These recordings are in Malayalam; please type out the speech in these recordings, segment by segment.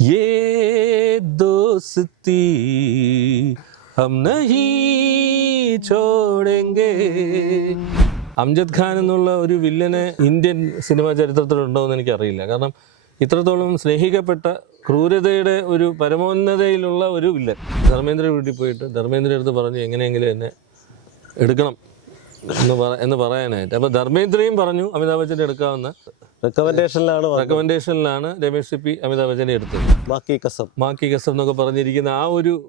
ये दोस्ती हम नहीं छोड़ेंगे. അംജദ് ഖാൻ എന്നുള്ള ഒരു വില്ലനെ ഇന്ത്യൻ സിനിമാ ചരിത്രത്തിലുണ്ടോ എന്ന് എനിക്കറിയില്ല. കാരണം ഇത്രത്തോളം സ്നേഹിക്കപ്പെട്ട ക്രൂരതയുടെ ഒരു പരമോന്നതയിലുള്ള ഒരു വില്ലൻ. ധർമ്മേന്ദ്ര വീട്ടിൽ പോയിട്ട് ധർമ്മേന്ദ്ര അടുത്ത് പറഞ്ഞു എങ്ങനെയെങ്കിലും എന്നെ എടുക്കണം എന്ന് പറയാനായിട്ട്. അപ്പോൾ ധർമ്മേന്ദ്രയും പറഞ്ഞു അമിതാഭ് ബച്ചനെ എടുക്കാവുന്ന റെക്കമെൻഡേഷനിലാണ് രമേഷ് സിപ്പി അമിതാഭ് ബച്ചനെ എടുത്തത്. മാക്കി കസം എന്നൊക്കെ പറഞ്ഞിരിക്കുന്ന ആ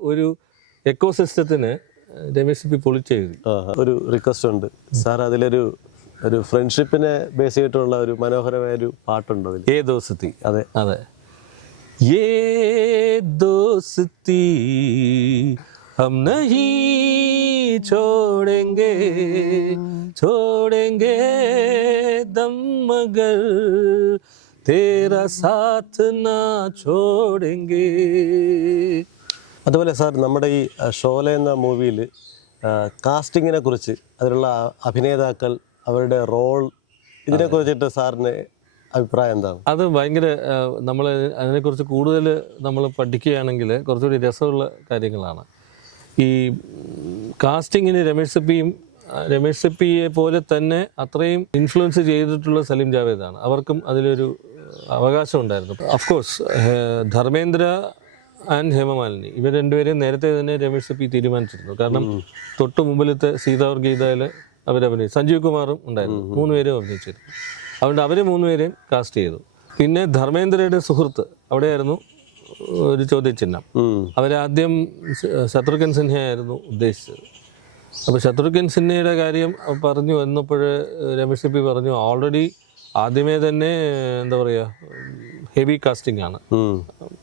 ഒരു എക്കോ സിസ്റ്റത്തിന് രമേഷ് സിപ്പി പൊളിച്ചെഴുതി. ഒരു റിക്വസ്റ്റ് ഉണ്ട് സാർ, അതിലൊരു ഫ്രണ്ട്ഷിപ്പിനെ ബേസ് ചെയ്തിട്ടുള്ള ഒരു മനോഹരമായ ഒരു പാട്ടുണ്ട് അതിൽ. ഏ ദോസ്തി. അതെ അതെ. ഏ ദോസ്തി हम नहीं छोड़ेंगे छोड़ेंगे दम मगर तेरा साथ ना छोड़ेंगे. അതുപോലെ സാർ, നമ്മുടെ ഈ ഷോല എന്ന മൂവിയിൽ കാസ്റ്റിങ്ങിനെ കുറിച്ച്, അതിലുള്ള അഭിനേതാക്കൾ, അവരുടെ റോൾ, ഇതിനെ കുറിച്ചിട്ട് സാറിന് അഭിപ്രായം എന്താണ്? അത് ഭയങ്കര നമ്മൾ അതിനെക്കുറിച്ച് കൂടുതൽ നമ്മൾ പഠിക്കുകയാണെങ്കിൽ കുറച്ചുകൂടി രസമുള്ള കാര്യങ്ങളാണ്. ഈ കാസ്റ്റിങ്ങിന് രമേഷ് സിപ്പിയെ പോലെ തന്നെ അത്രയും ഇൻഫ്ലുവൻസ് ചെയ്തിട്ടുള്ള സലീം ജാവേദാണ്. അവർക്കും അതിലൊരു അവകാശം ഉണ്ടായിരുന്നു. അഫ്കോഴ്സ് ധർമ്മേന്ദ്ര ആൻഡ് ഹേമമാലിനി ഇവർ രണ്ടുപേരെയും നേരത്തെ തന്നെ രമേഷ് സിപ്പി തീരുമാനിച്ചിരുന്നു. കാരണം തൊട്ട് മുമ്പിലത്തെ സീത ഓർ ഗീതയിൽ അവരഭിനയിച്ചു. സഞ്ജീവ് കുമാറും ഉണ്ടായിരുന്നു. 3 പേരും അഭിനയിച്ചിരുന്നു. അതുകൊണ്ട് അവർ 3 പേരെയും കാസ്റ്റ് ചെയ്തു. പിന്നെ ധർമ്മേന്ദ്രയുടെ സുഹൃത്ത് അവിടെയായിരുന്നു ഒരു ചോദ്യചിഹ്നം. അവരാദ്യം ശത്രുഘ്ൻ സിൻഹയായിരുന്നു ഉദ്ദേശിച്ചത്. അപ്പോൾ ശത്രുഘ്ൻ സിൻഹയുടെ കാര്യം പറഞ്ഞു വന്നപ്പോൾ രമേഷ് സിപ്പി പറഞ്ഞു ഓൾറെഡി ആദ്യമേ തന്നെ എന്താ പറയുക ഹെവി കാസ്റ്റിംഗ് ആണ്.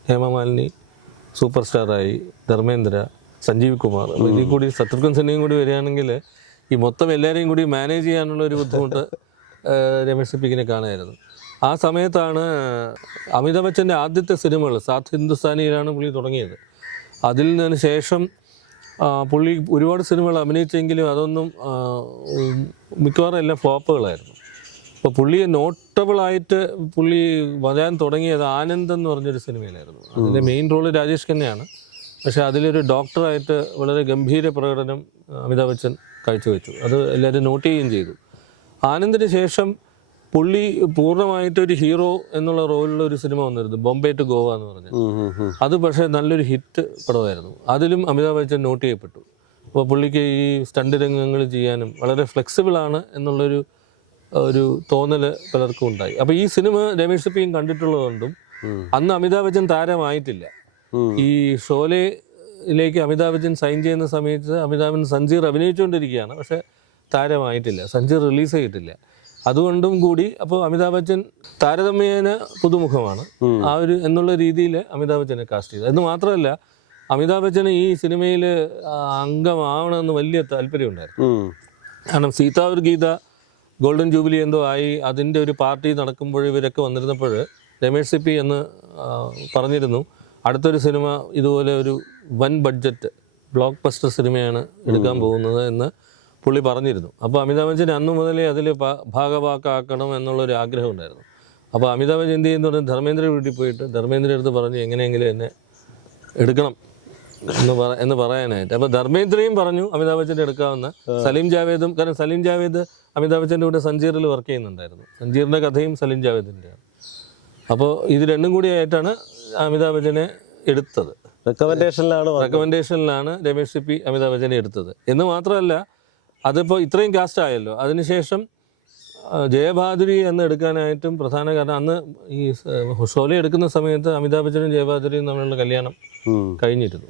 ഹേമമാലിനി സൂപ്പർ സ്റ്റാറായി, ധർമ്മേന്ദ്ര, സഞ്ജീവ് കുമാർ. അപ്പോൾ ഇതിൽ കൂടി ശത്രുഘ്ൻ സിൻഹയും കൂടി വരികയാണെങ്കിൽ ഈ മൊത്തം എല്ലാവരെയും കൂടി മാനേജ് ചെയ്യാനുള്ള ഒരു ബുദ്ധിമുട്ട് രമേഷ് സിപ്പിക്കിനെ കാണുമായിരുന്നു. ആ സമയത്താണ് അമിതാഭ് ബച്ചൻ്റെ ആദ്യത്തെ സിനിമകൾ സാത്ത് ഹിന്ദുസ്ഥാനിയിലാണ് പുള്ളി തുടങ്ങിയത്. അതിൽ നിന്ന് ശേഷം പുള്ളി ഒരുപാട് സിനിമകൾ അഭിനയിച്ചെങ്കിലും അതൊന്നും മിക്കവാറും എല്ലാം ഫ്ലോപ്പുകളായിരുന്നു. അപ്പോൾ പുള്ളിയെ നോട്ടബിളായിട്ട് പുള്ളി വരാൻ തുടങ്ങിയത് ആനന്ദ് എന്ന് പറഞ്ഞൊരു സിനിമയിലായിരുന്നു. അതിൻ്റെ മെയിൻ റോള് രാജേഷ് ഖന്നയാണ്. പക്ഷേ അതിലൊരു ഡോക്ടറായിട്ട് വളരെ ഗംഭീര പ്രകടനം അമിതാഭ് ബച്ചൻ കാഴ്ചവെച്ചു. അത് എല്ലാവരും നോട്ട് ചെയ്യുകയും ചെയ്തു. ആനന്ദിന് ശേഷം പുള്ളി പൂർണ്ണമായിട്ടൊരു ഹീറോ എന്നുള്ള റോളിലുള്ള ഒരു സിനിമ വന്നിരുന്നു, ബോംബെ ടു ഗോവ എന്ന് പറഞ്ഞത്. അത് പക്ഷേ നല്ലൊരു ഹിറ്റ് പടമായിരുന്നു. അതിലും അമിതാഭ് ബച്ചൻ നോട്ട് ചെയ്യപ്പെട്ടു. അപ്പോൾ പുള്ളിക്ക് ഈ സ്റ്റണ്ട് രംഗങ്ങൾ ചെയ്യാനും വളരെ ഫ്ലെക്സിബിളാണ് എന്നുള്ളൊരു തോന്നൽ പലർക്കും ഉണ്ടായി. അപ്പോൾ ഈ സിനിമ രമേഷ് സിപ്പിയും കണ്ടിട്ടുള്ളതുകൊണ്ടും അന്ന് അമിതാഭ് ബച്ചൻ താരമായിട്ടില്ല. ഈ ഷോലയിലേക്ക് അമിതാഭ് ബച്ചൻ സൈൻ ചെയ്യുന്ന സമയത്ത് അമിതാഭൻ സഞ്ജീർ അഭിനയിച്ചുകൊണ്ടിരിക്കുകയാണ്. പക്ഷേ താരമായിട്ടില്ല, സഞ്ജീർ റിലീസ് ചെയ്തിട്ടില്ല. അതുകൊണ്ടും കൂടി അപ്പോൾ അമിതാഭ് ബച്ചൻ താരതമ്യേന പുതുമുഖമാണ് എന്നുള്ള രീതിയിൽ അമിതാഭ് ബച്ചനെ കാസ്റ്റ് ചെയ്തു. എന്ന് മാത്രമല്ല അമിതാഭ് ബച്ചന് ഈ സിനിമയിൽ അംഗമാവണമെന്ന് വലിയ താല്പര്യമുണ്ടായിരുന്നു. കാരണം Sita or Gita golden jubilee എന്തോ ആയി അതിൻ്റെ ഒരു പാർട്ടി നടക്കുമ്പോൾ ഇവരൊക്കെ വന്നിരുന്നപ്പോൾ രമേഷ് സിപ്പി എന്ന് പറഞ്ഞിരുന്നു അടുത്തൊരു സിനിമ ഇതുപോലെ ഒരു വൻ ബഡ്ജറ്റ് ബ്ലോക്ക് ബസ്റ്റർ സിനിമയാണ് എടുക്കാൻ പോകുന്നത് എന്ന് പുള്ളി പറഞ്ഞിരുന്നു. അപ്പോൾ അമിതാഭ് ബച്ചൻ അന്നു മുതലേ അതിൽ ഭാഗവാക്കാക്കണം എന്നുള്ളൊരു ആഗ്രഹം ഉണ്ടായിരുന്നു. അപ്പോൾ അമിതാഭ് ബച്ചൻ എന്ത് ചെയ്യുന്ന ധർമ്മേന്ദ്ര വീട്ടിൽ പോയിട്ട് ധർമ്മേന്ദ്ര അടുത്ത് പറഞ്ഞു എങ്ങനെയെങ്കിലും എന്നെ എടുക്കണം എന്ന് പറയാനായിട്ട്. അപ്പോൾ ധർമ്മേന്ദ്രയും പറഞ്ഞു അമിതാഭ് ബച്ചൻ്റെ എടുക്കാവുന്ന. സലീം ജാവേദും, കാരണം സലീം ജാവേദ് അമിതാഭ് ബച്ചൻ്റെ കൂടെ സഞ്ജീറിൽ വർക്ക് ചെയ്യുന്നുണ്ടായിരുന്നു. സഞ്ജീറിൻ്റെ കഥയും സലീം ജാവേദിൻ്റെയാണ്. അപ്പോൾ ഇത് രണ്ടും കൂടി ആയിട്ടാണ് അമിതാഭ് ബച്ചനെ എടുത്തത്. റെക്കമെൻഡേഷനിലാണ് രമേഷ് സിപ്പി അമിതാഭ് ബച്ചനെ എടുത്തത്. എന്ന് മാത്രമല്ല അതിപ്പോൾ ഇത്രയും കാസ്റ്റ് ആയല്ലോ, അതിനുശേഷം ജയബാദുരി എന്ന് എടുക്കാനായിട്ടും പ്രധാന കാരണം അന്ന് ഈ ഷോല എടുക്കുന്ന സമയത്ത് അമിതാഭ് ബച്ചനും ജയബാദുരിയും തമ്മിലുള്ള കല്യാണം കഴിഞ്ഞിരുന്നു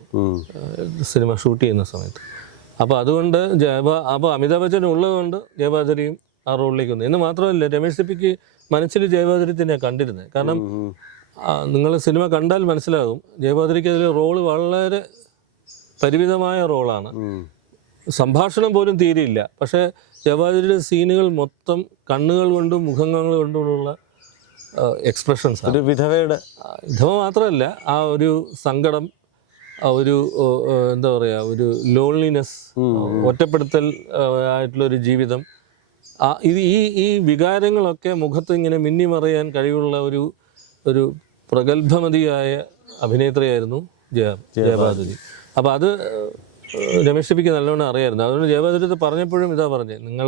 സിനിമ ഷൂട്ട് ചെയ്യുന്ന സമയത്ത്. അപ്പോൾ അതുകൊണ്ട് അപ്പോൾ അമിതാഭ് ബച്ചൻ ഉള്ളതുകൊണ്ട് ജയബാദുരിയും ആ റോളിലേക്ക് വന്നു. എന്ന് മാത്രമല്ല രമേഷ് സിപ്പിക്ക് മനസ്സിൽ ജയബാദുരി തന്നെയാണ് കണ്ടിരുന്നത്. കാരണം നിങ്ങൾ സിനിമ കണ്ടാൽ മനസ്സിലാകും ജയബാദുരിക്ക് അതിൽ റോള് വളരെ പരിമിതമായ റോളാണ്. സംഭാഷണം പോലും തീരെയില്ല. പക്ഷേ ജയബാദുരിയുടെ സീനുകൾ മൊത്തം കണ്ണുകൾ കൊണ്ടും മുഖങ്ങൾ കൊണ്ടുമുള്ള എക്സ്പ്രഷൻസ്. ഒരു വിധവ മാത്രമല്ല ആ ഒരു സങ്കടം, ഒരു എന്താ പറയുക, ഒരു ലോൺലിനെസ്, ഒറ്റപ്പെടുത്തൽ ആയിട്ടുള്ളൊരു ജീവിതം, ഈ വികാരങ്ങളൊക്കെ മുഖത്ത് ഇങ്ങനെ മിന്നിമറിയാൻ കഴിവുള്ള ഒരു പ്രഗത്ഭമതിയായ അഭിനേത്രിയായിരുന്നു ജയബാദുരി. അപ്പോൾ അത് രമേഷ് പിക്ക് നല്ലവണ്ണം അറിയായിരുന്നു. അതുകൊണ്ട് ജയബാദുരി പറഞ്ഞപ്പോഴും ഇതാ പറഞ്ഞത്, നിങ്ങൾ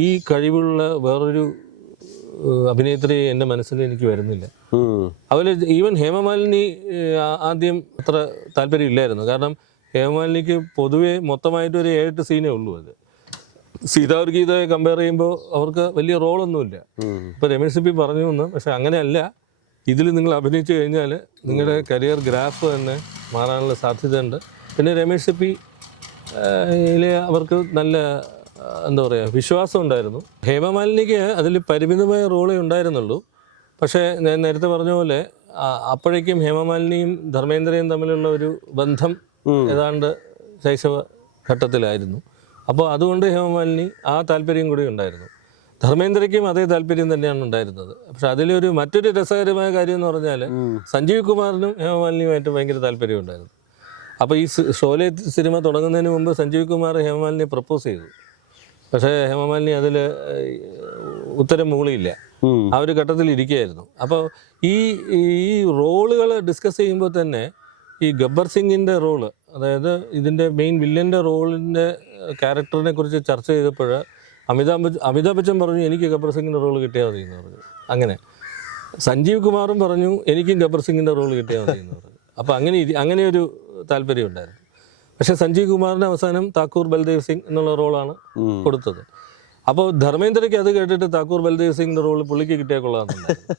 ഈ കഴിവുള്ള വേറൊരു അഭിനേത്രി എൻ്റെ മനസ്സിൽ എനിക്ക് വരുന്നില്ല. അതുപോലെ ഈവൻ ഹേമമാലിനി ആദ്യം അത്ര താല്പര്യമില്ലായിരുന്നു. കാരണം ഹേമമാലിനിക്ക് പൊതുവേ മൊത്തമായിട്ട് ഒരു 7-8 സീനേ ഉള്ളൂ. അത് സീതാ ഒരു ഗീതയെ കമ്പയർ ചെയ്യുമ്പോൾ അവർക്ക് വലിയ റോളൊന്നുമില്ല. അപ്പോൾ രമേഷ് പി പറഞ്ഞു എന്ന്, പക്ഷെ അങ്ങനെയല്ല, ഇതിൽ നിങ്ങൾ അഭിനയിച്ചു കഴിഞ്ഞാൽ നിങ്ങളുടെ കരിയർ ഗ്രാഫ് തന്നെ മാറാനുള്ള സാധ്യതയുണ്ട്. പിന്നെ രമേഷ് പി അവർക്ക് നല്ല എന്താ പറയുക വിശ്വാസം ഉണ്ടായിരുന്നു. ഹേമമാലിനിക്ക് അതിൽ പരിമിതമായ റോളേ ഉണ്ടായിരുന്നുള്ളൂ. പക്ഷേ ഞാൻ നേരത്തെ പറഞ്ഞ പോലെ അപ്പോഴേക്കും ഹേമമാലിനിയും ധർമ്മേന്ദ്രയും തമ്മിലുള്ള ഒരു ബന്ധം ഏതാണ്ട് ശൈശവ ഘട്ടത്തിലായിരുന്നു. അപ്പോൾ അതുകൊണ്ട് ഹേമമാലിനി ആ താല്പര്യം കൂടി ഉണ്ടായിരുന്നു. ധർമ്മേന്ദ്രയ്ക്കും അതേ താല്പര്യം തന്നെയാണ് ഉണ്ടായിരുന്നത്. പക്ഷെ അതിലൊരു മറ്റൊരു രസകരമായ കാര്യം എന്ന് പറഞ്ഞാൽ സഞ്ജീവ് കുമാറിനും ഹേമമാലിനിയുമായിട്ട് ഭയങ്കര താല്പര്യം ഉണ്ടായിരുന്നു. അപ്പോൾ ഈ ഷോലെ സിനിമ തുടങ്ങുന്നതിന് മുമ്പ് സഞ്ജീവ് കുമാർ ഹേമമാലിനിയെ പ്രപ്പോസ് ചെയ്തു. പക്ഷേ ഹേമമാലിനി അതിൽ ഉത്തരം മൂളിയില്ല. ആ ഒരു ഘട്ടത്തിൽ ഇരിക്കുകയായിരുന്നു. അപ്പോൾ ഈ റോളുകൾ ഡിസ്കസ് ചെയ്യുമ്പോൾ തന്നെ ഈ ഗബ്ബർ സിംഗിൻ്റെ റോള്, അതായത് ഇതിൻ്റെ മെയിൻ വില്ലൻ്റെ റോളിൻ്റെ ക്യാരക്ടറിനെ കുറിച്ച് ചർച്ച ചെയ്തപ്പോൾ അമിതാഭ് ബച്ചൻ പറഞ്ഞു എനിക്ക് ഗബ്ബർ സിംഗിൻ്റെ റോള് കിട്ടിയാൽ മതി എന്ന് പറഞ്ഞു. അങ്ങനെ സഞ്ജീവ് കുമാറും പറഞ്ഞു എനിക്കും ഗബ്ബർ സിംഗിൻ്റെ റോള് കിട്ടിയാൽ മതി എന്ന് പറഞ്ഞു. അപ്പോൾ അങ്ങനെ ഒരു താല്പര്യം ഉണ്ടായിരുന്നു. പക്ഷേ സഞ്ജീവ് കുമാറിന് അവസാനം താക്കൂർ ബൽദേവ് സിംഗ് എന്നുള്ള റോളാണ് കൊടുത്തത്. അപ്പോൾ ധർമ്മേന്ദ്രയ്ക്ക് അത് കേട്ടിട്ട് താക്കൂർ ബൽദേവ് സിംഗിൻ്റെ റോള് പുള്ളിക്ക് കിട്ടിയാൽ കൊള്ളാമെന്നുണ്ടായിരുന്നു.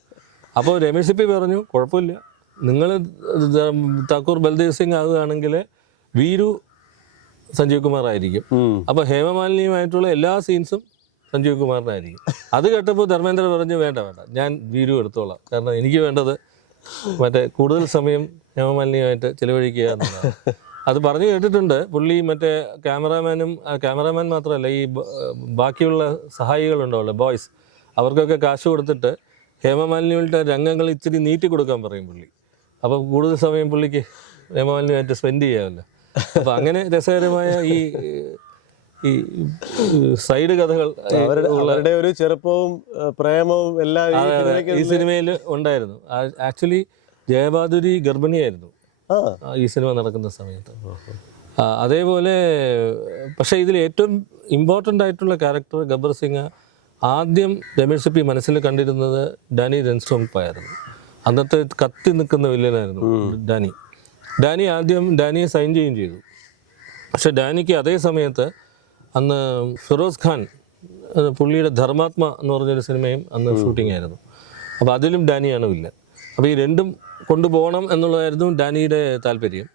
അപ്പോൾ രമേഷ് പി പറഞ്ഞു കുഴപ്പമില്ല, നിങ്ങൾ താക്കൂർ ബൽദേവ് സിംഗ് ആകുകയാണെങ്കിൽ വീരു സഞ്ജീവ് കുമാർ ആയിരിക്കും. അപ്പോൾ ഹേമമാലിനിയുമായിട്ടുള്ള എല്ലാ സീൻസും സഞ്ജീവ് കുമാറിനായിരിക്കും. അത് കേട്ടപ്പോൾ ധർമ്മേന്ദ്ര പറഞ്ഞു വേണ്ട ഞാൻ വീരു എടുത്തോളാം, കാരണം എനിക്ക് വേണ്ടത് കൂടുതൽ സമയം ഹേമമാലിനിയുമായിട്ട് ചിലവഴിക്കുക എന്നുള്ളതാണ്. അത് പറഞ്ഞു കേട്ടിട്ടുണ്ട് പുള്ളി. മറ്റേ ക്യാമറാമാൻ മാത്രമല്ല, ഈ ബാക്കിയുള്ള സഹായികളുണ്ടാവുമല്ലോ ബോയ്സ്, അവർക്കൊക്കെ കാശ് കൊടുത്തിട്ട് ഹേമമാലിനിയുടെ രംഗങ്ങൾ ഇച്ചിരി നീട്ടി കൊടുക്കാൻ പറയും പുള്ളി. അപ്പോൾ കൂടുതൽ സമയം പുള്ളിക്ക് ഹേമമാലിനിയുമായിട്ട് സ്പെൻഡ് ചെയ്യാമല്ലോ. അപ്പോൾ അങ്ങനെ രസകരമായ ഈ സൈഡ് കഥകൾ അവരുടെ ഒരു ചെറുപ്പവും പ്രേമവും എല്ലാം ഈ സിനിമയിൽ ഉണ്ടായിരുന്നു. ആക്ച്വലി ജയബാദുരി ഗർഭിണിയായിരുന്നു ഈ സിനിമ നടക്കുന്ന സമയത്ത്. അതേപോലെ പക്ഷേ ഇതിൽ ഏറ്റവും ഇമ്പോർട്ടൻ്റ് ആയിട്ടുള്ള ക്യാരക്ടർ ഗബ്ബർ സിംഗ് ആദ്യം രമേഷ് പി മനസ്സിൽ കണ്ടിരുന്നത് ഡാനി റെൻസ്റ്റോംപായിരുന്നു. അന്നത്തെ കത്തി നിൽക്കുന്ന വില്ലനായിരുന്നു ഡാനി. ആദ്യം ഡാനിയെ സൈൻ ചെയ്യുകയും ചെയ്തു. പക്ഷെ ഡാനിക്ക് അതേ സമയത്ത് അന്ന് ഫിറോസ് ഖാൻ പുള്ളിയുടെ ധർമാത്മ എന്ന് പറഞ്ഞൊരു സിനിമയും അന്ന് ഷൂട്ടിംഗ് ആയിരുന്നു. അപ്പോൾ അതിലും ഡാനിയാണ് വില്ലൻ. അപ്പോൾ ഈ രണ്ടും കൊണ്ടുപോകണം എന്നുള്ളതായിരുന്നു ഡാനിയുടെ താല്പര്യം.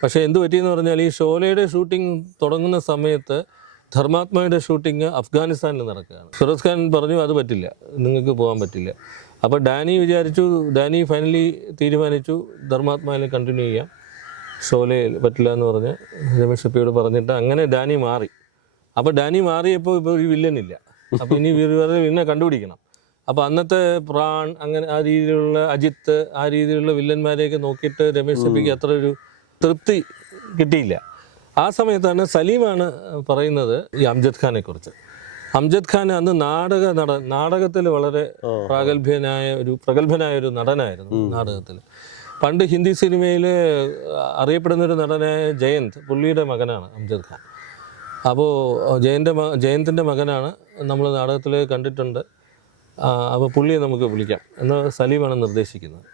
പക്ഷേ എന്ത് പറ്റിയെന്ന് പറഞ്ഞാൽ ഈ ഷോലയുടെ ഷൂട്ടിംഗ് തുടങ്ങുന്ന സമയത്ത് ധർമാത്മയുടെ ഷൂട്ടിംഗ് അഫ്ഗാനിസ്ഥാനിൽ നടക്കുകയാണ്. ഫിറോസ് ഖാൻ പറഞ്ഞു അത് പറ്റില്ല, നിങ്ങൾക്ക് പോകാൻ പറ്റില്ല. അപ്പോൾ ഡാനി ഫൈനലി തീരുമാനിച്ചു ധർമാത്മയിൽ കണ്ടിന്യൂ ചെയ്യാം, ഷോലയിൽ പറ്റില്ല എന്ന് പറഞ്ഞ് രമേഷ് പിയോട് പറഞ്ഞിട്ട് അങ്ങനെ ഡാനി മാറി. അപ്പോൾ ഡാനി മാറിയപ്പോൾ ഇപ്പോൾ ഒരു വില്ലനില്ല. അപ്പോൾ ഇനി വേറെ വില്ലനെ കണ്ടുപിടിക്കണം. അപ്പോൾ അന്നത്തെ പ്രാൺ, അങ്ങനെ ആ രീതിയിലുള്ള അജിത്ത്, ആ രീതിയിലുള്ള വില്ലന്മാരെയൊക്കെ നോക്കിയിട്ട് രമേഷ് പിക്ക് അത്ര ഒരു തൃപ്തി കിട്ടിയില്ല. ആ സമയത്താണ് സലീമാണ് പറയുന്നത് ഈ അംജദ് ഖാനെ കുറിച്ച്. അംജദ് ഖാൻ അന്ന് നാടകത്തിൽ വളരെ പ്രഗത്ഭനായ ഒരു നടനായിരുന്നു. നാടകത്തിൽ പണ്ട് ഹിന്ദി സിനിമയിൽ അറിയപ്പെടുന്നൊരു നടനായ ജയന്ത്, പുള്ളിയുടെ മകനാണ് അംജദ് ഖാൻ. അപ്പോൾ ജയന്തിൻ്റെ മകനാണ്, നമ്മൾ നാടകത്തിൽ കണ്ടിട്ടുണ്ട്. അപ്പോൾ പുള്ളിയെ നമുക്ക് വിളിക്കാം എന്ന് സലീമാണ് നിർദ്ദേശിക്കുന്നത്.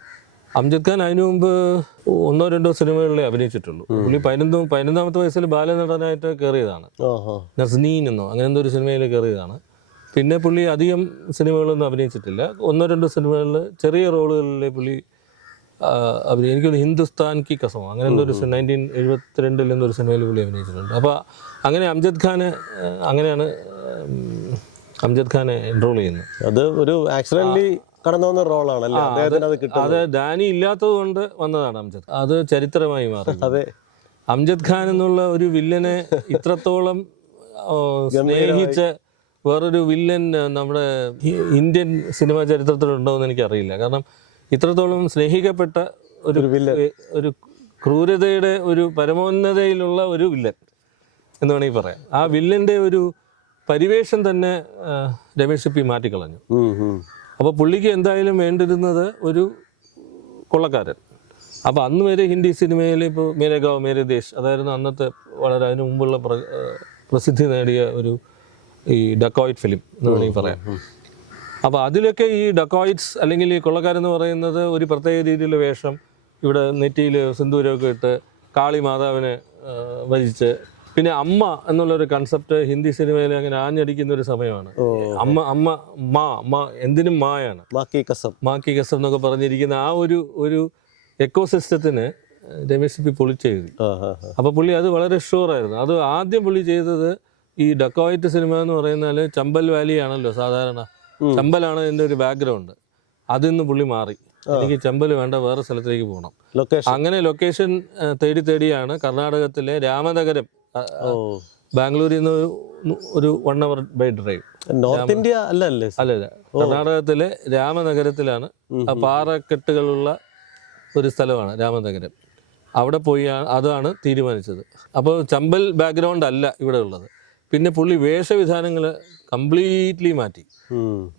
അംജദ് ഖാൻ അതിനു മുമ്പ് 1-2 സിനിമകളിലേ അഭിനയിച്ചിട്ടുള്ളൂ. പുള്ളി 15-ാമത്തെ വയസ്സിൽ ബാലനടനായിട്ട് കയറിയതാണ്. നസ്നീൻ എന്നോ അങ്ങനെ എന്തോ ഒരു സിനിമയിൽ കയറിയതാണ്. പിന്നെ പുള്ളി അധികം സിനിമകളൊന്നും അഭിനയിച്ചിട്ടില്ല. 1-2 സിനിമകളിൽ ചെറിയ റോളുകളിലെ പുള്ളി എനിക്കൊരു ഹിന്ദുസ്ഥാൻ കി കസമോ അങ്ങനെ എന്തോ ഒരു 1972 എന്നൊരു സിനിമയിൽ പുള്ളി അഭിനയിച്ചിട്ടുണ്ട്. അപ്പോൾ അങ്ങനെ അങ്ങനെയാണ് അംജദ് ഖാനെ എൻറോൾ ചെയ്യുന്നത്. അത് ഒരു ആക്സിഡന്റലി കടന്നു വന്ന റോളാണല്ലേ. അത് ഡാനി ഇല്ലാത്തത് കൊണ്ട് വന്നതാണ് അംജദ്. അത് ചരിത്രമായി മാറി. അതെ, അംജദ് ഖാൻ എന്നുള്ള ഒരു വില്ലനെ ഇത്രത്തോളം സ്നേഹിച്ച വേറൊരു വില്ലൻ നമ്മുടെ ഇന്ത്യൻ സിനിമാ ചരിത്രത്തിലുണ്ടോ എന്ന് എനിക്കറിയില്ല. കാരണം ഇത്രത്തോളം സ്നേഹിക്കപ്പെട്ട ഒരു ക്രൂരതയുടെ ഒരു പരമോന്നതയിലുള്ള ഒരു വില്ലൻ എന്ന് വേണമെങ്കിൽ പറയാം. ആ വില്ലൻ്റെ ഒരു പരിവേഷം തന്നെ രമേഷ് പി മാറ്റിക്കളഞ്ഞു. അപ്പോൾ പുള്ളിക്ക് എന്തായാലും വേണ്ടിയിരുന്നത് ഒരു കൊള്ളക്കാരൻ. അപ്പോൾ അന്ന് വരെ ഹിന്ദി സിനിമയിൽ ഇപ്പോൾ മേരെ ഗാവ് മേരെ ദേശ് അതായിരുന്നു അന്നത്തെ വളരെ അതിന് മുമ്പുള്ള പ്രസിദ്ധി നേടിയ ഒരു ഈ ഡക്കോയിറ്റ് ഫിലിം എന്ന് വേണമെങ്കിൽ പറയാം. അപ്പോൾ അതിലൊക്കെ ഈ ഡക്കോയിറ്റ്സ് അല്ലെങ്കിൽ ഈ കൊള്ളക്കാരെന്ന് പറയുന്നത് ഒരു പ്രത്യേക രീതിയിലുള്ള വേഷം, ഇവിടെ നെറ്റിയിൽ സിന്ദൂരമൊക്കെ ഇട്ട് കാളി മാതാവിനെ വരിച്ച്, പിന്നെ അമ്മ എന്നുള്ളൊരു കൺസെപ്റ്റ് ഹിന്ദി സിനിമയിൽ അങ്ങനെ ആഞ്ഞടിക്കുന്ന ഒരു സമയമാണ്. അമ്മ അമ്മ മാ എന്തിനും മായാണ്, മാക്കി കസം എന്നൊക്കെ പറഞ്ഞിരിക്കുന്ന ആ ഒരു എക്കോസിസ്റ്റത്തിന് രമേശ് പി പൊളി ചെയ്തു. അപ്പോൾ പുള്ളി അത് വളരെ ഷുവറായിരുന്നു. അത് ആദ്യം പുള്ളി ചെയ്തത് ഈ ഡക്കോയിറ്റ് സിനിമ എന്ന് പറയുന്നാൽ ചമ്പൽ വാലി ആണല്ലോ സാധാരണ, ചമ്പലാണ് എൻ്റെ ഒരു ബാക്ക്ഗ്രൗണ്ട്. അതിൽ നിന്ന് പുള്ളി മാറി, എനിക്ക് ചമ്പൽ വേണ്ട, വേറെ സ്ഥലത്തേക്ക് പോകണം. അങ്ങനെ ലൊക്കേഷൻ തേടിയാണ് കർണാടകത്തിലെ രാമനഗരം, ബാംഗ്ലൂരിൽ നിന്ന് ഒരു 1 hour by drive. North India അല്ലല്ലേ? അല്ലല്ല, കർണാടകത്തിലെ രാമനഗരത്തിലാണ്, പാറക്കെട്ടുകളുള്ള ഒരു സ്ഥലമാണ് രാമനഗരം. അവിടെ പോയി അതാണ് തീരുമാനിച്ചത്. അപ്പോൾ ചമ്പൽ ബാക്ക്ഗ്രൗണ്ട് അല്ല ഇവിടെ ഉള്ളത്. പിന്നെ പുള്ളി വേഷവിധാനങ്ങൾ കംപ്ലീറ്റ്ലി മാറ്റി.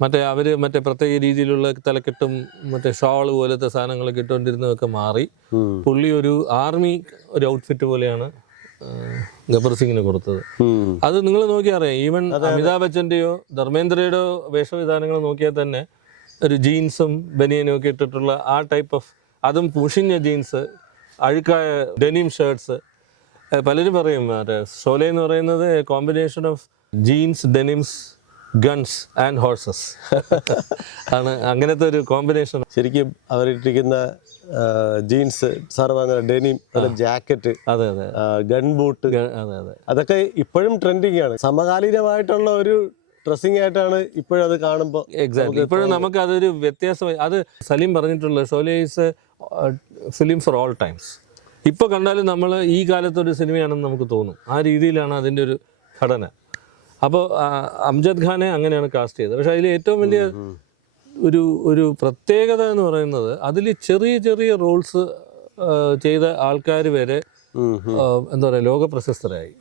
മറ്റേ പ്രത്യേക രീതിയിലുള്ള തലക്കെട്ടും മറ്റേ ഷാൾ പോലത്തെ സാധനങ്ങളൊക്കെ ഇട്ടുകൊണ്ടിരുന്നതൊക്കെ മാറി പുള്ളി ഒരു ആർമി ഒരു ഔട്ട്ഫിറ്റ് പോലെയാണ് ഗബ്ബർ സിംഗിന് കൊടുത്തത്. അത് നിങ്ങൾ നോക്കിയാൽ അറിയാം. ഈവൻ അമിതാഭ് ബച്ചൻ്റെയോ ധർമ്മേന്ദ്രയുടെയോ വേഷവിധാനങ്ങൾ നോക്കിയാൽ തന്നെ ഒരു ജീൻസും ബനിയനും ഒക്കെ ഇട്ടിട്ടുള്ള ആ ടൈപ്പ് ഓഫ്, അതും പുഷിഞ്ഞ ജീൻസ്, അഴുക്കായ ഡെനിം ഷർട്ട്സ്. പലരും പറയും ഷോലെ എന്ന് പറയുന്നത് combination of genes, denims, guns and horses ആണ്. അങ്ങനത്തെ ഒരു കോമ്പിനേഷൻ. ശരിക്കും അവരിട്ടിരിക്കുന്ന ജീൻസ്, സാർ പറഞ്ഞ ഡെനിം, ജാക്കറ്റ്, അതെ അതെ, ഗൺ ബൂട്ട്, അതെ അതെ, അതൊക്കെ ഇപ്പോഴും ട്രെൻഡിങ് ആണ്. സമകാലീനമായിട്ടുള്ള ഒരു ഡ്രസ്സിംഗ് ആയിട്ടാണ് ഇപ്പോഴും അത് കാണുമ്പോൾ. എക്സാക്ട്ലി. ഇപ്പോഴും നമുക്ക് അതൊരു വ്യത്യാസമായി. അത് സലീം പറഞ്ഞിട്ടുള്ളത് Sholay is film for all times. ഇപ്പോൾ കണ്ടാലും നമ്മൾ ഈ കാലത്തൊരു സിനിമയാണെന്ന് നമുക്ക് തോന്നും. ആ രീതിയിലാണ് അതിൻ്റെ ഒരു ഘടന. അപ്പോൾ അംജദ് ഖാനെ അങ്ങനെയാണ് കാസ്റ്റ് ചെയ്തത്. പക്ഷേ അതിൽ ഏറ്റവും വലിയ ഒരു പ്രത്യേകത എന്ന് പറയുന്നത് അതിൽ ചെറിയ ചെറിയ റോൾസ് ചെയ്ത ആൾക്കാർ വരെ എന്താ പറയുക ലോക പ്രശസ്തരായി.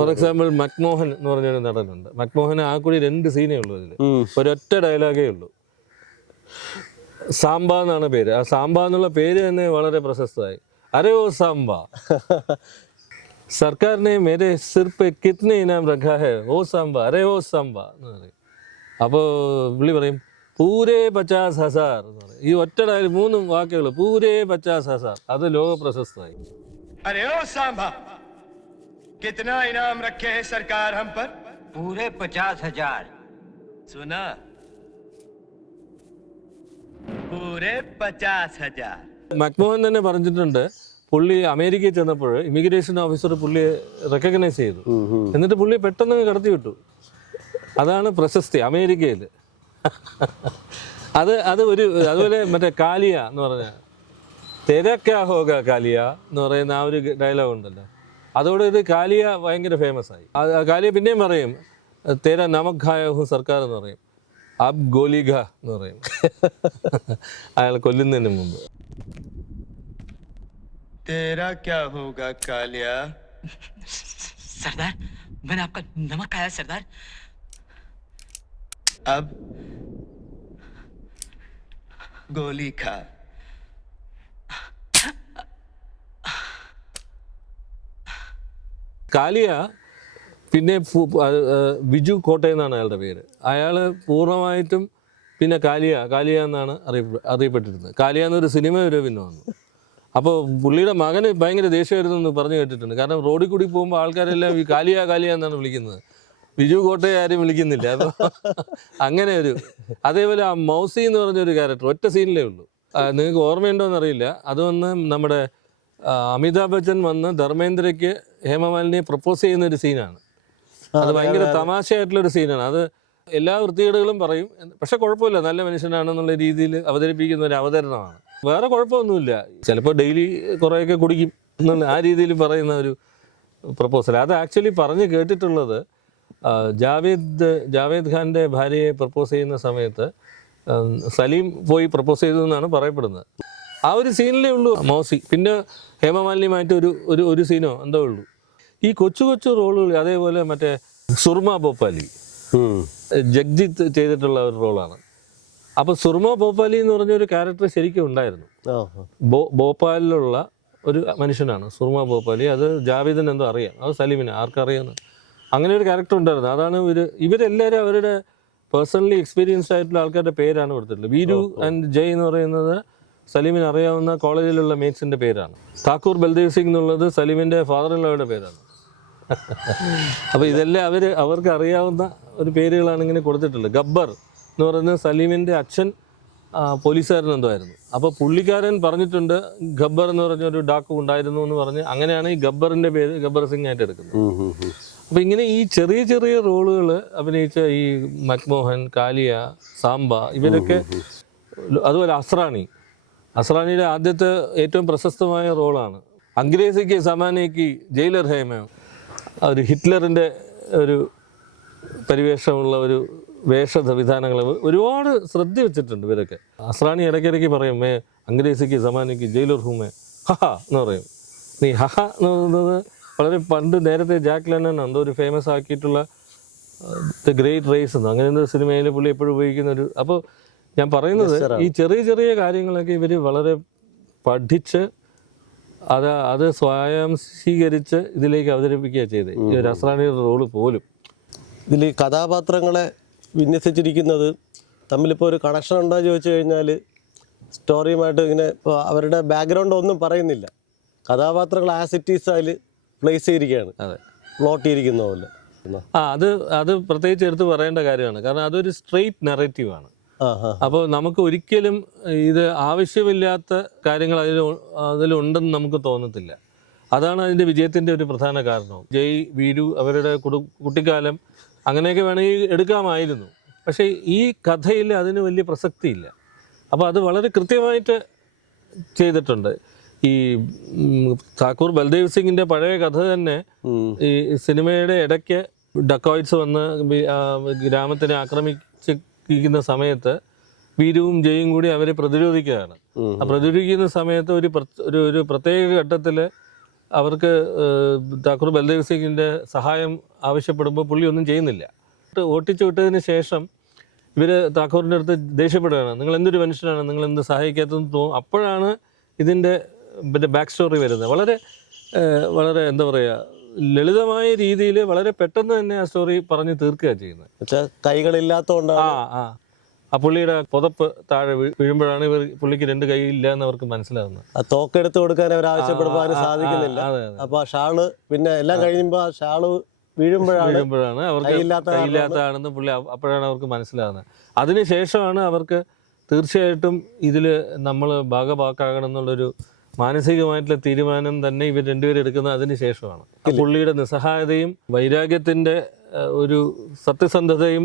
ഫോർ എക്സാമ്പിൾ മക്മോഹൻ എന്ന് പറഞ്ഞൊരു നടനുണ്ട്. മക്മോഹൻ ആ കൂടി 2 സീനേ ഉള്ളൂ അതിൽ, ഒരൊറ്റ ഡയലോഗേ ഉള്ളൂ. സാമ്പ എന്നാണ് പേര്. ആ സാമ്പ എന്നുള്ള പേര് തന്നെ വളരെ പ്രശസ്തമായി. അരെ ഓ സാമ്പ, സർക്കാർ ने मेरे सिर पे कितने इनाम रखा है, ഓ സാമ്പ, അരെ ഓ സാമ്പ എന്ന് പറയും. അപ്പോൾ പുള്ളി പറയും പൂരേ 50,000 എന്ന് പറയും. ഈ ഒറ്റ 3 വാക്കുകൾ, പൂരേ 50,000, അത് ലോക പ്രശസ്തമായി. अरे ओ सांभा, कितना इनाम रखे है सरकार हम पर? पूरे 50,000. सुना? पूरे 50,000. മക്മോഹൻ തന്നെ പറഞ്ഞിട്ടുണ്ട്, പുള്ളി അമേരിക്കയിൽ ചെന്നപ്പോൾ ഇമിഗ്രേഷൻ ഓഫീസർ പുള്ളിയെ റെക്കഗ്നൈസ് ചെയ്തു. എന്നിട്ട് പുള്ളി പെട്ടെന്ന് കടത്തി വിട്ടു. അതാണ് പ്രശസ്തി അമേരിക്കയിൽ. അതുപോലെ മറ്റേ കാലിയ എന്ന് പറഞ്ഞ തെരക്കാ ഹോഗ കാലിയ എന്ന് പറയുന്ന ആ ഒരു ഡയലോഗ് ഉണ്ടല്ലോ, അതോടെ ഇത് കാലിയ ഭയങ്കര ഫേമസ് ആയി. കാലിയ പിന്നെയും പറയും തേര നമക് ഖായ ഹും സർക്കാർ എന്ന് പറയും, അബ് ഗോലിഘ എന്ന് പറയും അയാൾ കൊല്ലുന്നതിന് മുമ്പ്. तेरा क्या होगा कालिया? सरदार, मैंने आपका नमक खाया सरदार. अब गोली खा. കാലിയ പിന്നെ ബിജു കോട്ടയം എന്നാണ് അയാളുടെ പേര്. അയാൾ പൂർണ്ണമായിട്ടും പിന്നെ കാലിയ എന്നാണ് അറിയപ്പെട്ടിരുന്നത്. കാലിയ എന്നൊരു സിനിമ വരെ പിന്നെ വന്നു. അപ്പോൾ പുള്ളിയുടെ മകന് ഭയങ്കര ദേഷ്യമായിരുന്നു എന്ന് പറഞ്ഞു കേട്ടിട്ടുണ്ട്. കാരണം റോഡിൽ കൂടി പോകുമ്പോൾ ആൾക്കാരെല്ലാം ഈ കാലിയ എന്നാണ് വിളിക്കുന്നത്, ബിജു കോട്ടയെ ആരും വിളിക്കുന്നില്ല. അപ്പോൾ അങ്ങനെ അതേപോലെ ആ മൗസി എന്ന് പറഞ്ഞൊരു ക്യാരക്ടർ ഒറ്റ സീനിലേ ഉള്ളൂ. നിങ്ങൾക്ക് ഓർമ്മയുണ്ടോ എന്നറിയില്ല. അതൊന്ന് നമ്മുടെ അമിതാഭ് ബച്ചൻ വന്ന് ധർമ്മേന്ദ്രയ്ക്ക് ഹേമമാലിനിയെ പ്രപ്പോസ് ചെയ്യുന്ന ഒരു സീനാണ്. അത് ഭയങ്കര തമാശയായിട്ടുള്ളൊരു സീനാണ്. അത് എല്ലാ വൃത്തികേടുകളും പറയും, പക്ഷെ കുഴപ്പമില്ല, നല്ല മനുഷ്യനാണെന്നുള്ള രീതിയിൽ അവതരിപ്പിക്കുന്ന ഒരു അവതരണമാണ്. വേറെ കുഴപ്പമൊന്നുമില്ല. ചിലപ്പോൾ ഡെയിലി കുറേയൊക്കെ കുടിക്കും എന്നുള്ള ആ രീതിയിൽ പറയുന്ന ഒരു പ്രപ്പോസൽ. അത് ആക്ച്വലി പറഞ്ഞ് കേട്ടിട്ടുള്ളത് ജാവേദ് ഖാൻ്റെ ഭാര്യയെ പ്രപ്പോസ് ചെയ്യുന്ന സമയത്ത് സലീം പോയി പ്രപ്പോസ് ചെയ്തു എന്നാണ് പറയപ്പെടുന്നത്. ആ ഒരു സീനിലേ ഉള്ളൂ മൗസി. പിന്നെ ഹേമമാലിനിയുമായിട്ട് ഒരു സീനോ എന്തോ ഉള്ളൂ. ഈ കൊച്ചു റോളുകൾ, അതേപോലെ മറ്റേ സുർമ ഭോപ്പാലി, ജഗ്ജിത്ത് ചെയ്തിട്ടുള്ള ഒരു റോളാണ്. അപ്പോൾ സുർമ ഭോപ്പാലി എന്ന് പറഞ്ഞൊരു ക്യാരക്ടർ ശരിക്കും ഉണ്ടായിരുന്നു. ആ ഭോപ്പാലിലുള്ള ഒരു മനുഷ്യനാണ് സുർമ ഭോപ്പാലി. അത് ജാവേദിന് എന്തോ അറിയാം, അത് സലീമിന് ആർക്കറിയാമെന്ന്. അങ്ങനെ ഒരു ക്യാരക്ടർ ഉണ്ടായിരുന്നു. അതാണ് ഇവരെല്ലാവരും അവരുടെ പേഴ്സണലി എക്സ്പീരിയൻസ്ഡ് ആയിട്ടുള്ള ആൾക്കാരുടെ പേരാണ് കൊടുത്തിട്ടുള്ളത്. വീരു ആൻഡ് ജയ് എന്ന് പറയുന്നത് സലീമിന് അറിയാവുന്ന കോളേജിലുള്ള മേറ്റ്സിൻ്റെ പേരാണ്. താക്കൂർ ബൽദേവ് സിംഗ് എന്നുള്ളത് സലീമിൻ്റെ ഫാദർ ഇൻ ലോയുടെ പേരാണ്. അപ്പോൾ ഇതെല്ലാം അവർക്ക് അറിയാവുന്ന ഒരു പേരുകളാണ് ഇങ്ങനെ കൊടുത്തിട്ടുള്ളത്. ഗബ്ബർ എന്ന് പറയുന്നത് സലീമിൻ്റെ അച്ഛൻ പോലീസുകാരൻ എന്തോ ആയിരുന്നു. അപ്പോൾ പുള്ളിക്കാരൻ പറഞ്ഞിട്ടുണ്ട് ഗബ്ബർ എന്ന് പറഞ്ഞൊരു ഡാക്കു ഉണ്ടായിരുന്നു എന്ന് പറഞ്ഞ്, അങ്ങനെയാണ് ഈ ഗബ്ബറിൻ്റെ പേര് ഗബ്ബർ സിംഗ് ആയിട്ട് എടുക്കുന്നത്. അപ്പോൾ ഇങ്ങനെ ഈ ചെറിയ ചെറിയ റോളുകൾ അഭിനയിച്ച ഈ മക്മോഹൻ, കാലിയ, സാംബ, ഇവരൊക്കെ, അതുപോലെ അസ്രാണിയുടെ ആദ്യത്തെ ഏറ്റവും പ്രശസ്തമായ റോളാണ് അംഗ്രേസിക്ക് സമാനയ്ക്ക് ജയിലർ ഹേമ. ഒരു ഹിറ്റ്ലറിൻ്റെ ഒരു പരിവേഷമുള്ള ഒരു വേഷവിധാനങ്ങൾ ഒരുപാട് ശ്രദ്ധ വെച്ചിട്ടുണ്ട് ഇവരൊക്കെ. അസ്രാണി ഇടയ്ക്കിടയ്ക്ക് പറയും, അംഗ്രേസിക്ക് സമാനയ്ക്ക് ജയിലർ ഹൂമേ ഹഹ എന്ന് പറയും. നീ ഹഹ എന്ന് പറയുന്നത് വളരെ പണ്ട് നേരത്തെ ജാക്ക് ലെന്നൻ എന്തോ ഒരു ഫേമസ് ആക്കിയിട്ടുള്ള ദ ഗ്രേറ്റ് റേസ് എന്ന് അങ്ങനെ ഒരു സിനിമയിൽ പുള്ളി എപ്പോഴും ഉപയോഗിക്കുന്ന ഒരു. അപ്പോൾ ഞാൻ പറയുന്നത് ഈ ചെറിയ ചെറിയ കാര്യങ്ങളൊക്കെ ഇവർ വളരെ പഠിച്ച് അത് സ്വയംശീകരിച്ച് ഇതിലേക്ക് അവതരിപ്പിക്കുകയാണ് ചെയ്തത്. ഈ ഒരു അസ്രാണിയുടെ റോള് പോലും. ഇതിൽ കഥാപാത്രങ്ങളെ വിന്യസിച്ചിരിക്കുന്നത് തമ്മിലിപ്പോൾ ഒരു കണക്ഷൻ ഉണ്ടോ എന്ന് ചോദിച്ചു കഴിഞ്ഞാൽ സ്റ്റോറിയുമായിട്ട് ഇങ്ങനെ ഇപ്പോൾ അവരുടെ ബാക്ക്ഗ്രൗണ്ട് ഒന്നും പറയുന്നില്ല. കഥാപാത്രങ്ങൾ ആസ് ഇറ്റ് ഈസ് അതിൽ പ്ലേസ് ചെയ്തിരിക്കുകയാണ്, അതെ, പ്ലോട്ട് ചെയ്തിരിക്കുന്ന പോലെ. അത് പ്രത്യേകിച്ച് എടുത്ത് പറയേണ്ട കാര്യമാണ്. കാരണം അതൊരു സ്ട്രെയിറ്റ് നെറേറ്റീവാണ്. അപ്പോൾ നമുക്ക് ഒരിക്കലും ഇത് ആവശ്യമില്ലാത്ത കാര്യങ്ങൾ അതിലുണ്ടെന്ന് നമുക്ക് തോന്നത്തില്ല. അതാണ് അതിൻ്റെ വിജയത്തിൻ്റെ ഒരു പ്രധാന കാരണം. ജയ്, വീരു, അവരുടെ കുട്ടിക്കാലം അങ്ങനെയൊക്കെ വേണമെങ്കിൽ എടുക്കാമായിരുന്നു. പക്ഷേ ഈ കഥയിൽ അതിന് വലിയ പ്രസക്തിയില്ല. അപ്പോൾ അത് വളരെ കൃത്യമായിട്ട് ചെയ്തിട്ടുണ്ട്. ഈ താക്കൂർ ബൽദേവ് സിംഗിൻ്റെ പഴയ കഥ തന്നെ ഈ സിനിമയുടെ ഇടയ്ക്ക് ഡക്കോയിറ്റ്സ് വന്ന് ഗ്രാമത്തിനെ ആക്രമിച്ചിരിക്കുന്ന സമയത്ത് വീരുവും ജയും കൂടി അവരെ പ്രതിരോധിക്കുകയാണ്. ആ പ്രതിരോധിക്കുന്ന സമയത്ത് ഒരു പ്രത്യേക ഘട്ടത്തിൽ അവർക്ക് താക്കൂർ ബൽദേവ് സിംഗിൻ്റെ സഹായം ആവശ്യപ്പെടുമ്പോൾ പുള്ളി ഒന്നും ചെയ്യുന്നില്ല. ഓട്ടിച്ചു വിട്ടതിന് ശേഷം ഇവർ താക്കൂറിൻ്റെ അടുത്ത് ദേഷ്യപ്പെടുകയാണ്, നിങ്ങൾ എന്തൊരു മനുഷ്യനാണ്, നിങ്ങൾ എന്ത് സഹായിക്കാത്തതെന്ന് തോന്നും. അപ്പോഴാണ് ഇതിൻ്റെ ബാക്ക് സ്റ്റോറി വരുന്നത്. വളരെ എന്താ പറയുക, ലളിതമായ രീതിയിൽ വളരെ പെട്ടെന്ന് തന്നെ ആ സ്റ്റോറി പറഞ്ഞ് തീർക്കുകയാണ് ചെയ്യുന്നത്. കൈകളില്ലാത്തതുകൊണ്ടാണ് ആ പുള്ളിയുടെ പുതപ്പ് താഴെ വീഴുമ്പോഴാണ് പുള്ളിക്ക് രണ്ട് കൈ ഇല്ല എന്ന് അവർക്ക് മനസ്സിലാവുന്നത്. തോക്കെടുത്ത് കൊടുക്കാൻ അവർ ആവശ്യപ്പെടുമ്പോൾ സാധിക്കുന്നില്ല. അപ്പൊ ഷാള് പിന്നെ എല്ലാം കഴിയുമ്പോൾ ഷാള് വീഴുമ്പോഴാണ് അവർക്ക് കൈയില്ലാത്തതാണെന്ന് പുള്ളി അപ്പോഴാണ് അവർക്ക് മനസ്സിലാവുന്നത്. അതിനുശേഷമാണ് അവർക്ക് തീർച്ചയായിട്ടും ഇതിൽ നമ്മൾ ഭാഗഭാക്കാകണം എന്നുള്ളൊരു മാനസികമായിട്ടുള്ള തീരുമാനം തന്നെ ഇവർ രണ്ടുപേരും എടുക്കുന്നത് അതിന് ശേഷമാണ്. പുള്ളിയുടെ നിസ്സഹായതയും വൈരാഗ്യത്തിൻ്റെ ഒരു സത്യസന്ധതയും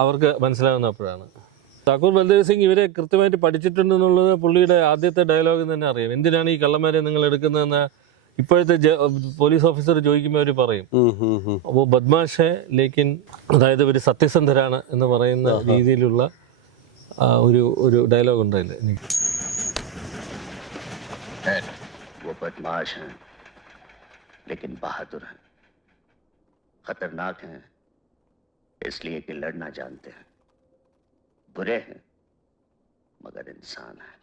അവർക്ക് മനസ്സിലാകുന്നപ്പോഴാണ്. താക്കൂർ ബൽദേവ് സിംഗ് ഇവരെ കൃത്യമായിട്ട് പഠിച്ചിട്ടുണ്ടെന്നുള്ളത് പുള്ളിയുടെ ആദ്യത്തെ ഡയലോഗിൽ തന്നെ അറിയാം. എന്തിനാണ് ഈ കള്ളന്മാരെ നിങ്ങൾ എടുക്കുന്നതെന്ന് ഇപ്പോഴത്തെ പോലീസ് ഓഫീസർ ചോദിക്കുമ്പോൾ അവർ പറയും, അപ്പോൾ ബദ്മാഷെ ലേക്കിൻ, അതായത് ഒരു സത്യസന്ധരാണ് എന്ന് പറയുന്ന രീതിയിലുള്ള ഒരു ഡയലോഗ് ഉണ്ടായില്ല എനിക്ക്. वो बदमाश हैं लेकिन बहादुर हैं, खतरनाक हैं इसलिए कि लड़ना जानते हैं, बुरे हैं मगर इंसान हैं.